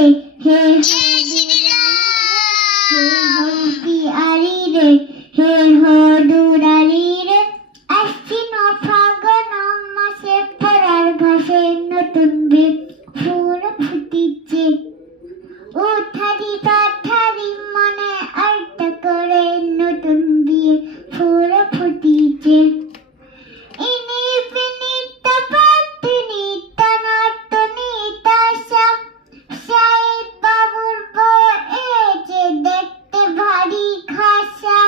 রে হে হদি আরি রে হে হদুরারি রে আশ্বিন ফাগুন মাসে পরার ঘাসে নতুন ফুল ফুটিছে উঠারি পাঠারি মনে আলতা করে নতুন বিয়ে ফুল ফুটিছে ইনি বিনি তপাতিনি তনাতনি তাশা সাহেব বাবুর বয়েছে দেখতে ভারী খাসা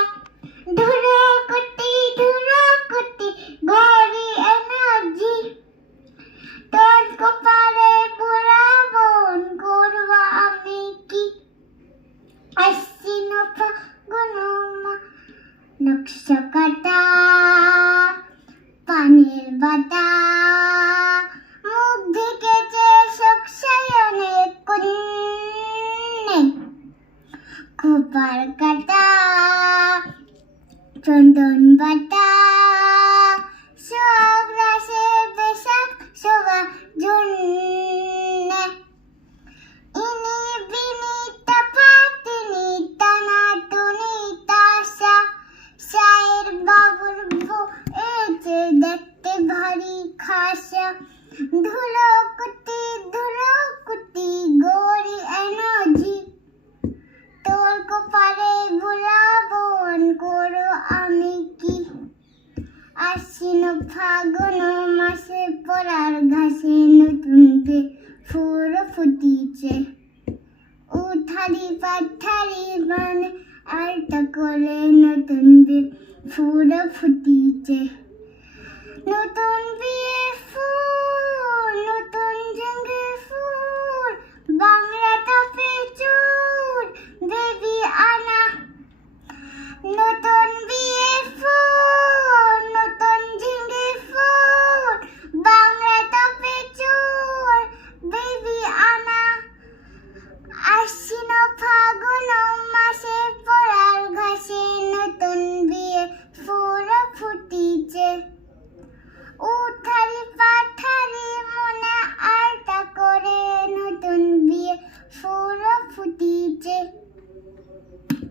ধুলো কুটি গড়ি এনার্জি তোর কপালে বুড়াবন করবা আমি কি আশ্বিন ফাগুন নকশা কাটা পানির বাটা মুখ ঢেকেছে শোকসায়নে কন্যে খোপার কাটা চন্দন বাটা সোহাগ রাশে বেশাক শোভা জন্যে ইনি বিনি তপাতিনি তনাতনি তাশা সাহেব বাবুর বয়েছে দেখতে ভারী খাসা ধুলো কুটি গড়ি এনার্জি তোর কপালে বুলাবন করো আমি কি আশ্বিন ফাগুন মাসে পরার ঘাসে নতুন ফুল ফুটিছে উঠারি পাঠারি মানে আলতা করে নতুন ফুল ফুটিছে নতুন বিয়ে ফুল নতুন জঙ্গে ফুল বাংলা তাপে চুল বেবি আনা নতুন বিয়ে ফুল নতুন ঝিঙ্গে ফুল বাংলা তাপে চুল বেবি আনা আশ্বিন ফাগুন মাসে পরার ঘাসে নতুন বিয়ে ফুল ফুটিছে উঠারি পাঠারি মনে আলতা করে নতুন বিয়ে ফুল ফুটিছে।